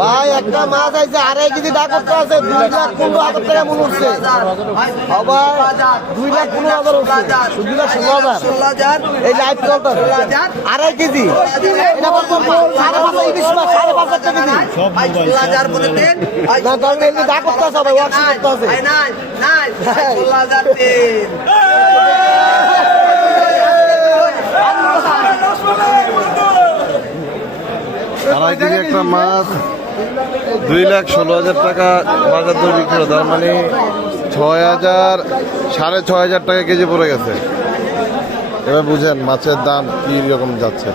ভাই একটা মাছ আছে 2.5 কেজি দাম করতে আছে 2,15,000 টাকা মূল্য উঠছে আবার 2,15,000 উঠছে 2,16,000 এই লাইভ চলতে 2.5 কেজি এটা কত 5.5 ইলিশ মাছ 5.5 টাকা কেজি 16,000 বলে দেন না তাহলে এই দাম করতে আছে ভাই ওয়াশ করতে আছে নাই 16,000 দিন আড়াই কেজি একটা মাছ 2,16,000 টাকা বাজার দর বিক্রি, তার মানে 6,000 6,500 টাকা কেজি পড়ে গেছে। এবার বুঝেন মাছের দাম কি রকম যাচ্ছে।